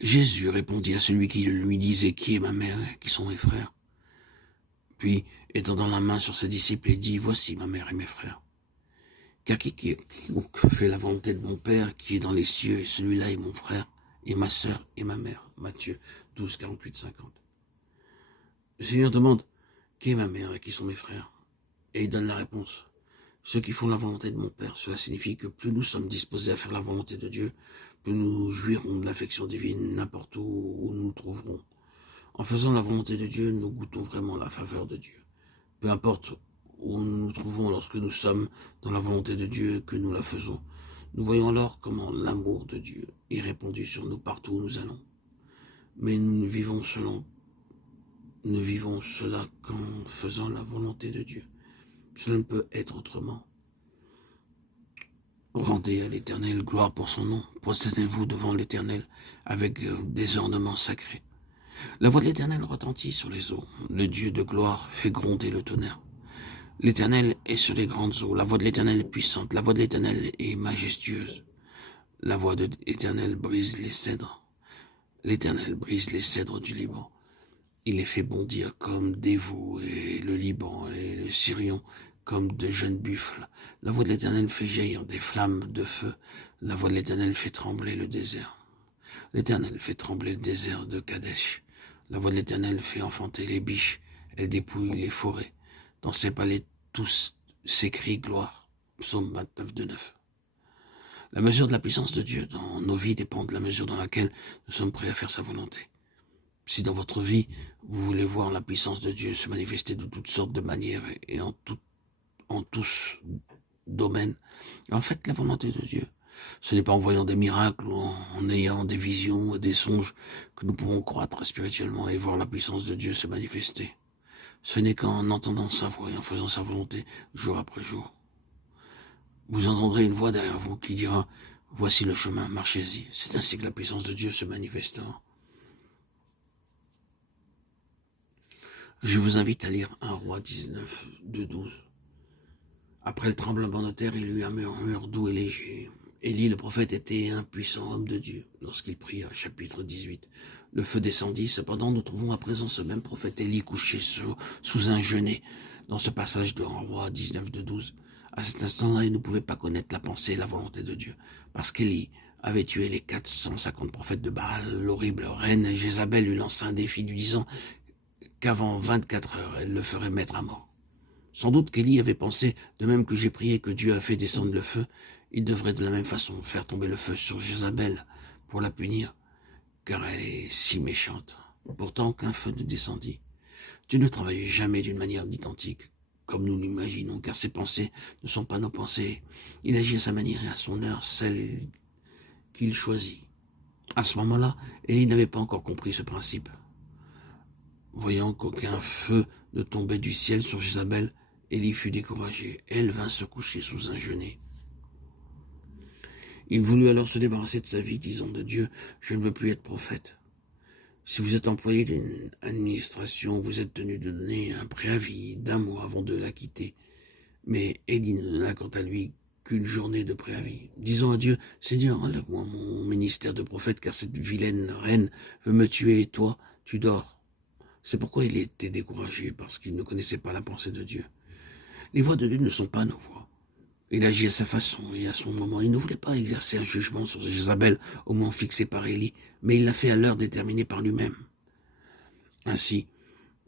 Jésus répondit à celui qui lui disait « Qui est ma mère et qui sont mes frères ?» Puis, étendant la main sur ses disciples, il dit « Voici ma mère et mes frères. Car quiconque fait la volonté de mon Père qui est dans les cieux, et celui-là est mon frère, et ma sœur, et ma mère. » Matthieu 12, 48, 50. Le Seigneur demande « Qui est ma mère et qui sont mes frères ?» Et il donne la réponse « Ceux qui font la volonté de mon Père. » Cela signifie que plus nous sommes disposés à faire la volonté de Dieu, plus nous jouirons de l'affection divine n'importe où nous nous trouverons. En faisant la volonté de Dieu, nous goûtons vraiment la faveur de Dieu. Peu importe où nous nous trouvons lorsque nous sommes dans la volonté de Dieu et que nous la faisons, nous voyons alors comment l'amour de Dieu est répandu sur nous partout où nous allons. Mais nous vivons cela qu'en faisant la volonté de Dieu. Cela ne peut être autrement. Rendez à l'Éternel gloire pour son nom. Prosternez-vous devant l'Éternel avec des ornements sacrés. La voix de l'Éternel retentit sur les eaux. Le Dieu de gloire fait gronder le tonnerre. L'Éternel est sur les grandes eaux. La voix de l'Éternel est puissante. La voix de l'Éternel est majestueuse. La voix de l'Éternel brise les cèdres. L'Éternel brise les cèdres du Liban. Il les fait bondir comme des veaux, et le Liban et le Sirion comme de jeunes buffles. La voix de l'Éternel fait jaillir des flammes de feu. La voix de l'Éternel fait trembler le désert. L'Éternel fait trembler le désert de Kadesh. La voix de l'Éternel fait enfanter les biches. Elle dépouille les forêts. Dans ses palais, tous s'écrient gloire. Psaume 29, 9. La mesure de la puissance de Dieu dans nos vies dépend de la mesure dans laquelle nous sommes prêts à faire sa volonté. Si dans votre vie, vous voulez voir la puissance de Dieu se manifester de toutes sortes de manières et en tous domaines, en fait, la volonté de Dieu, ce n'est pas en voyant des miracles ou en ayant des visions et des songes que nous pourrons croître spirituellement et voir la puissance de Dieu se manifester. Ce n'est qu'en entendant sa voix et en faisant sa volonté jour après jour. Vous entendrez une voix derrière vous qui dira « Voici le chemin, marchez-y ». C'est ainsi que la puissance de Dieu se manifestera. Je vous invite à lire 1 Roi 19, 2-12. Après le tremblement de terre, il eut un murmure doux et léger. Élie, le prophète, était un puissant homme de Dieu lorsqu'il pria, chapitre 18. Le feu descendit, cependant nous trouvons à présent ce même prophète Élie couché sous un genêt dans ce passage de 1 Roi 19, 12. À cet instant-là, il ne pouvait pas connaître la pensée et la volonté de Dieu, parce qu'Élie avait tué les 450 prophètes de Baal. L'horrible reine Jézabel lui lança un défi lui disant qu'avant 24 heures, elle le ferait mettre à mort. Sans doute qu'Élie avait pensé, de même que j'ai prié que Dieu a fait descendre le feu, il devrait de la même façon faire tomber le feu sur Jézabel pour la punir, car elle est si méchante. Pourtant, qu'un feu ne descendit. Dieu ne travaille jamais d'une manière identique, comme nous l'imaginons, car ses pensées ne sont pas nos pensées. Il agit à sa manière et à son heure, celle qu'il choisit. À ce moment-là, Élie n'avait pas encore compris ce principe. Voyant qu'aucun feu ne tombait du ciel sur Jézabel, Élie fut découragé. Elle vint se coucher sous un genêt. Il voulut alors se débarrasser de sa vie, disant de Dieu, « Je ne veux plus être prophète. » Si vous êtes employé d'une administration, vous êtes tenu de donner un préavis d'1 mois avant de la quitter. Mais Élie ne donna quant à lui qu'une journée de préavis. Disons à Dieu, « Seigneur, enlève-moi mon ministère de prophète, car cette vilaine reine veut me tuer et toi, tu dors. » C'est pourquoi il était découragé, parce qu'il ne connaissait pas la pensée de Dieu. Les voies de Dieu ne sont pas nos voies. Il agit à sa façon et à son moment. Il ne voulait pas exercer un jugement sur Jézabel au moment fixé par Élie, mais il l'a fait à l'heure déterminée par lui-même. Ainsi,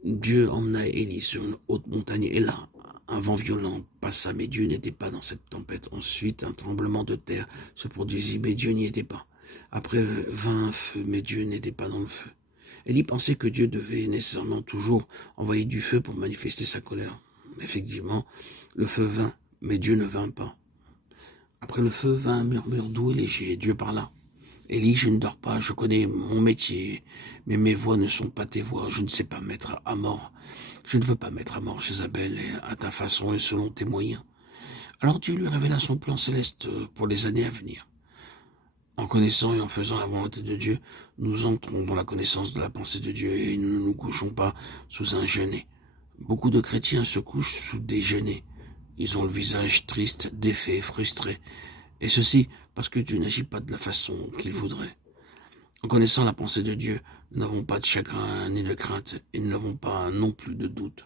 Dieu emmena Élie sur une haute montagne, et là, un vent violent passa, mais Dieu n'était pas dans cette tempête. Ensuite, un tremblement de terre se produisit, mais Dieu n'y était pas. Après, vint un feu, mais Dieu n'était pas dans le feu. Élie pensait que Dieu devait nécessairement toujours envoyer du feu pour manifester sa colère. Effectivement, le feu vint, mais Dieu ne vint pas. Après le feu vint un murmure doux et léger. Dieu parla. Élie, je ne dors pas, je connais mon métier, mais mes voix ne sont pas tes voix. Je ne sais pas mettre à mort. Je ne veux pas mettre à mort Jézabel à ta façon et selon tes moyens. Alors Dieu lui révéla son plan céleste pour les années à venir. En connaissant et en faisant la volonté de Dieu, nous entrons dans la connaissance de la pensée de Dieu et nous ne nous couchons pas sous un genêt. Beaucoup de chrétiens se couchent sous des genêts. Ils ont le visage triste, défait, frustré. Et ceci parce que Dieu n'agit pas de la façon qu'il voudrait. En connaissant la pensée de Dieu, nous n'avons pas de chagrin ni de crainte, et nous n'avons pas non plus de doute.